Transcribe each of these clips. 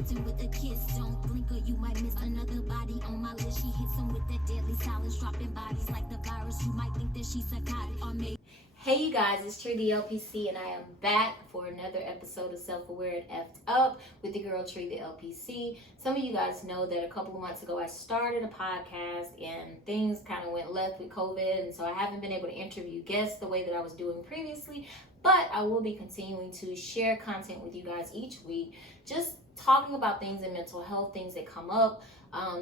dipped in with a kiss. Don't blink or you might miss another body on my list. She hits him with that deadly silence, dropping bodies like the virus. You might think that she's psychotic or maybe. Hey you guys, it's Tree the LPC and I am back for another episode of Self-Aware and Effed Up with the girl Tree the LPC. Some of you guys know that a couple of months ago I started a podcast and things kind of went left with COVID, and so I haven't been able to interview guests the way that I was doing previously, but I will be continuing to share content with you guys each week, just talking about things in mental health, things that come up,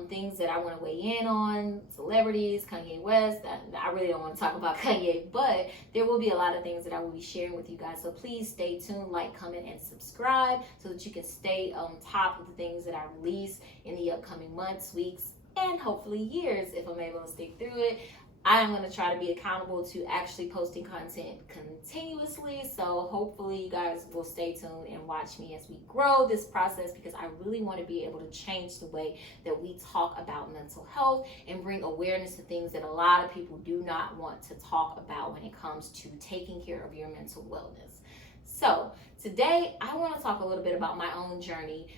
things that I want to weigh in on, celebrities, Kanye West. I really don't want to talk about Kanye, but there will be a lot of things that I will be sharing with you guys. So please stay tuned, like, comment, and subscribe so that you can stay on top of the things that I release in the upcoming months, weeks, and hopefully years if I'm able to stick through it. I am going to try to be accountable to actually posting content continuously, so hopefully you guys will stay tuned and watch me as we grow this process, because I really want to be able to change the way that we talk about mental health and bring awareness to things that a lot of people do not want to talk about when it comes to taking care of your mental wellness. So today I want to talk a little bit about my own journey.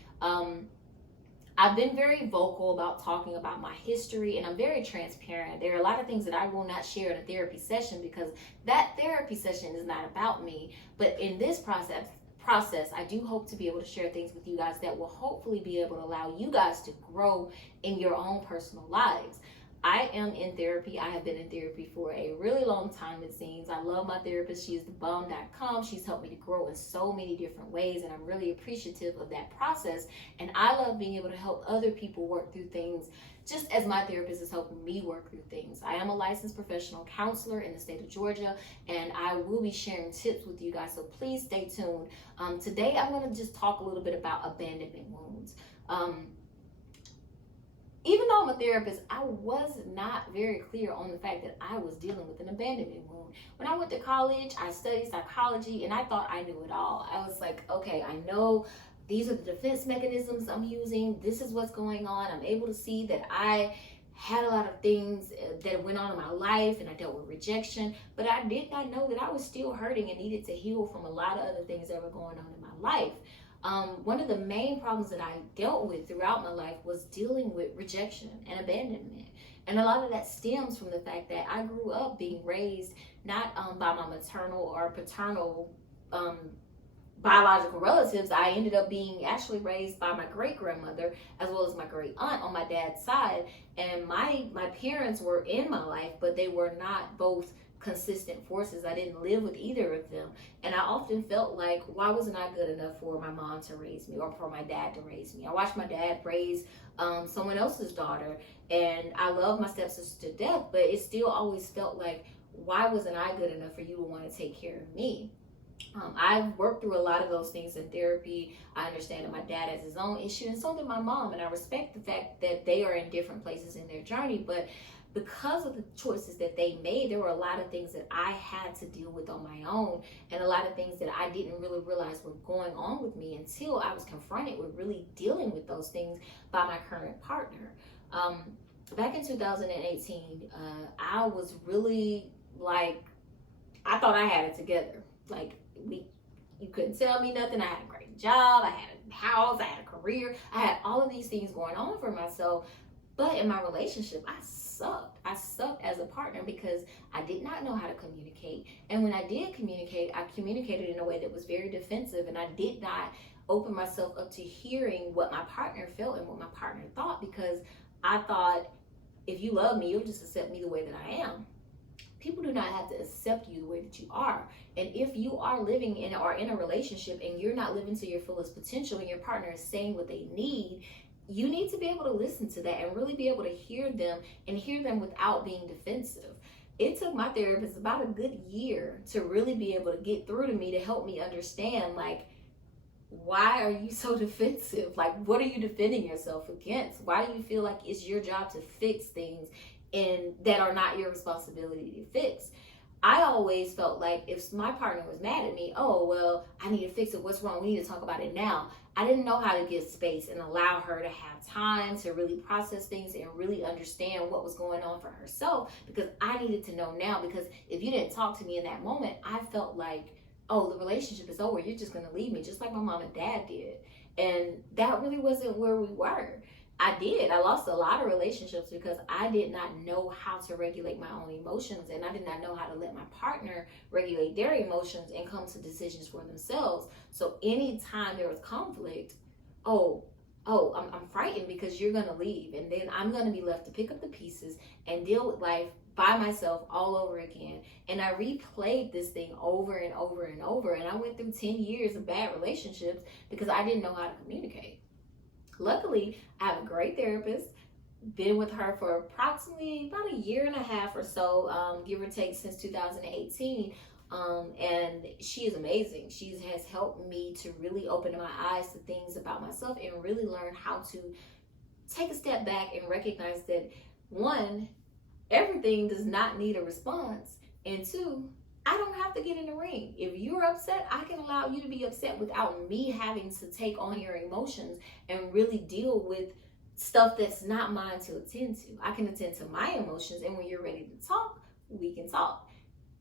I've been very vocal about talking about my history, and I'm very transparent. There are a lot of things that I will not share in a therapy session because that therapy session is not about me. But in this process, I do hope to be able to share things with you guys that will hopefully be able to allow you guys to grow in your own personal lives. I am in therapy. I have been in therapy for a really long time, it seems. I love my therapist. She is thebomb.com. She's helped me to grow in so many different ways, and I'm really appreciative of that process. And I love being able to help other people work through things just as my therapist is helping me work through things. I am a licensed professional counselor in the state of Georgia, and I will be sharing tips with you guys, so please stay tuned. Today, I'm going to just talk a little bit about abandonment wounds. Even though I'm a therapist, I was not very clear on the fact that I was dealing with an abandonment wound. When I went to college, I studied psychology, and I thought I knew it all. I was like, okay, I know these are the defense mechanisms I'm using. This is what's going on. I'm able to see that I had a lot of things that went on in my life, and I dealt with rejection, but I did not know that I was still hurting and needed to heal from a lot of other things that were going on in my life. One of the main problems that I dealt with throughout my life was dealing with rejection and abandonment. And a lot of that stems from the fact that I grew up being raised not by my maternal or paternal biological relatives. I ended up being actually raised by my great-grandmother as well as my great-aunt on my dad's side. And my parents were in my life, but they were not both consistent forces. I didn't live with either of them, and I often felt like, why wasn't I good enough for my mom to raise me or for my dad to raise me? I watched my dad raise someone else's daughter, and I love my stepsister to death, but it still always felt like, why wasn't I good enough for you to want to take care of me? I've worked through a lot of those things in therapy. I understand that my dad has his own issue, and so did my mom, and I respect the fact that they are in different places in their journey, but because of the choices that they made, there were a lot of things that I had to deal with on my own, and a lot of things that I didn't really realize were going on with me until I was confronted with really dealing with those things by my current partner. Back in 2018, I was really like, I thought I had it together. Like, you couldn't tell me nothing. I had a great job, I had a house, I had a career, I had all of these things going on for myself. But in my relationship, I sucked. I sucked as a partner because I did not know how to communicate. And when I did communicate, I communicated in a way that was very defensive, and I did not open myself up to hearing what my partner felt and what my partner thought, because I thought, if you love me, you'll just accept me the way that I am. People do not have to accept you the way that you are. And if you are living in or in a relationship and you're not living to your fullest potential, and your partner is saying what they need, you need to be able to listen to that and really be able to hear them, and hear them without being defensive. It took my therapist about a good year to really be able to get through to me, to help me understand, like, why are you so defensive? Like, what are you defending yourself against? Why do you feel like it's your job to fix things and that are not your responsibility to fix? I always felt like if my partner was mad at me, oh, well, I need to fix it. What's wrong? We need to talk about it now. I didn't know how to give space and allow her to have time to really process things and really understand what was going on for herself, because I needed to know now. Because if you didn't talk to me in that moment, I felt like, oh, the relationship is over. You're just going to leave me, just like my mom and dad did. And that really wasn't where we were. I lost a lot of relationships because I did not know how to regulate my own emotions, and I did not know how to let my partner regulate their emotions and come to decisions for themselves. So anytime there was conflict, oh, I'm frightened because you're gonna leave, and then I'm gonna be left to pick up the pieces and deal with life by myself all over again. And I replayed this thing over and over and over, and I went through 10 years of bad relationships because I didn't know how to communicate. Luckily, I have a great therapist. Been with her for approximately about a year and a half or so, give or take, since 2018. And she is amazing. She has helped me to really open my eyes to things about myself and really learn how to take a step back and recognize that, one, everything does not need a response, and two, I don't have to get in the ring. If you're upset, I can allow you to be upset without me having to take on your emotions and really deal with stuff that's not mine to attend to. I can attend to my emotions, and when you're ready to talk, we can talk.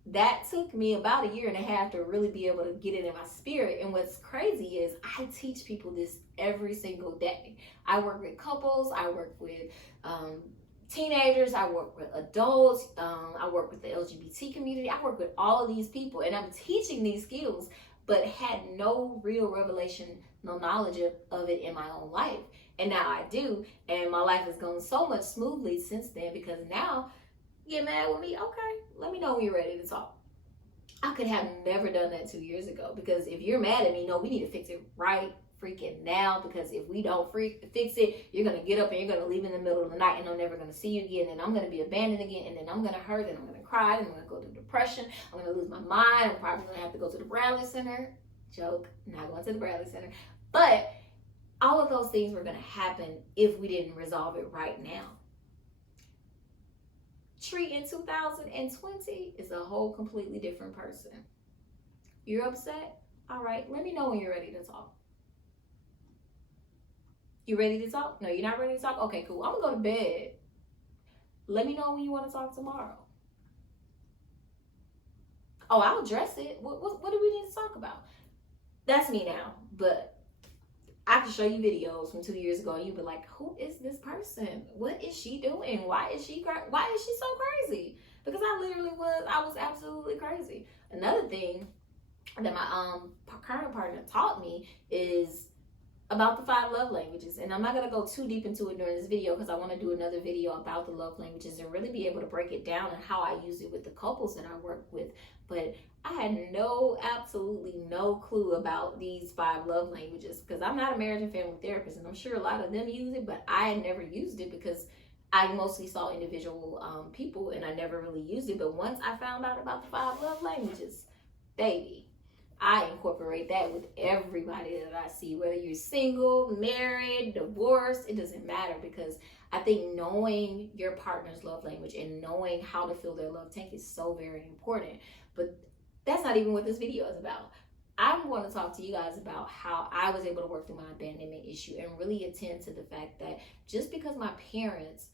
That took me about a year and a half to really be able to get it in my spirit. And what's crazy is I teach people this every single day. I work with couples, I work with teenagers, I work with adults, I work with the LGBT community, I work with all of these people, and I'm teaching these skills, but had no real revelation, no knowledge of it in my own life. And now I do, and my life has gone so much smoothly since then, because now, get mad with me? Okay, let me know when you're ready to talk. I could have never done that 2 years ago, because if you're mad at me, no, we need to fix it right freaking now, because if we don't fix it, you're gonna get up and you're gonna leave in the middle of the night, and I'm never gonna see you again, and I'm gonna be abandoned again, and then I'm gonna hurt, and I'm gonna cry, and I'm gonna go through depression, I'm gonna lose my mind, I'm probably gonna have to go to the Bradley Center. Joke, not going to the Bradley Center. But all of those things were gonna happen if we didn't resolve it right now. Tree in 2020 is a whole completely different person. You're upset? All right, let me know when you're ready to talk. You ready to talk? No, you're not ready to talk? Okay, cool. I'm gonna go to bed. Let me know when you want to talk tomorrow. Oh, I'll address it. What do we need to talk about? That's me now, but I can show you videos from 2 years ago, and you'd be like, who is this person? What is she doing? Why is she so crazy? Because I was absolutely crazy. Another thing that my current partner taught me is about the 5 love languages. And I'm not going to go too deep into it during this video, because I want to do another video about the love languages and really be able to break it down and how I use it with the couples that I work with. But I had absolutely no clue about these 5 love languages, because I'm not a marriage and family therapist, and I'm sure a lot of them use it, but I had never used it because I mostly saw individual people, and I never really used it. But once I found out about the 5 love languages, baby, I incorporate that with everybody that I see, whether you're single, married, divorced, it doesn't matter, because I think knowing your partner's love language and knowing how to fill their love tank is so very important. But that's not even what this video is about. I'm going to talk to you guys about how I was able to work through my abandonment issue and really attend to the fact that just because my parents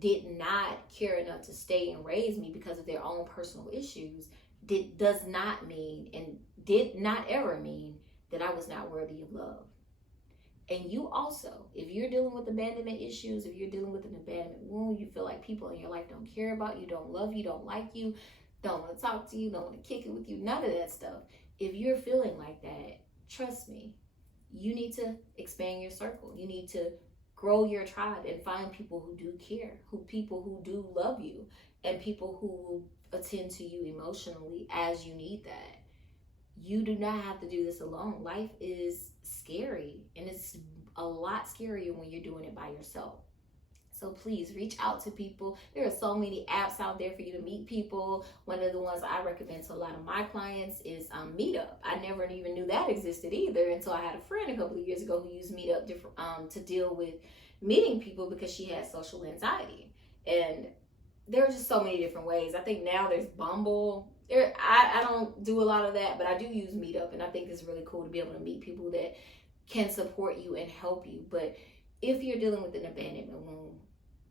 did not care enough to stay and raise me because of their own personal issues, does not mean, and did not ever mean, that I was not worthy of love. And you also, if you're dealing with abandonment issues, if you're dealing with an abandonment wound, you feel like people in your life don't care about you, don't love you, don't like you, don't want to talk to you, don't want to kick it with you, none of that stuff. If you're feeling like that, trust me, you need to expand your circle. You need to grow your tribe and find people who do care, people who do love you, and people who will attend to you emotionally as you need that. You do not have to do this alone. Life is scary, and it's a lot scarier when you're doing it by yourself. So please reach out to people. There are so many apps out there for you to meet people. One of the ones I recommend to a lot of my clients is Meetup. I never even knew that existed either until I had a friend a couple of years ago who used Meetup to deal with meeting people because she had social anxiety. And there are just so many different ways. I think now there's Bumble. I don't do a lot of that, but I do use Meetup, and I think it's really cool to be able to meet people that can support you and help you. But if you're dealing with an abandonment wound,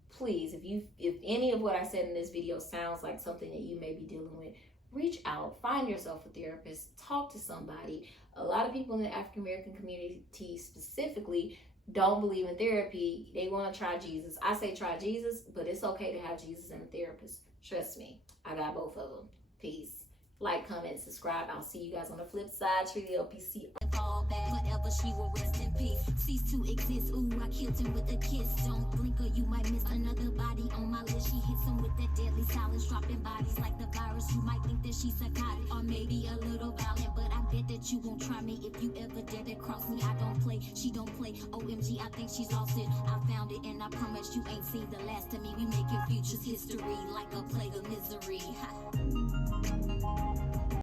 please, if any of what I said in this video sounds like something that you may be dealing with, reach out, find yourself a therapist, talk to somebody. A lot of people in the African American community specifically don't believe in therapy. They want to try Jesus. I say try Jesus, but it's okay to have Jesus and a therapist. Trust me, I got both of them. Peace. Like, comment, subscribe. I'll see you guys on the flip side. Treaty LPC. Fall back, forever she will rest in peace. Cease to exist, ooh, I killed him with a kiss. Don't blink or you might miss another body on my list. She hits him with that deadly silence, dropping bodies like the virus. You might think that she's psychotic or maybe a little violent, but I bet that you won't try me if you ever dare to cross me. I don't play, she don't play. OMG, I think she's lost it. I found it and I promise you ain't seen the last of me. We making futures history like a plague of misery.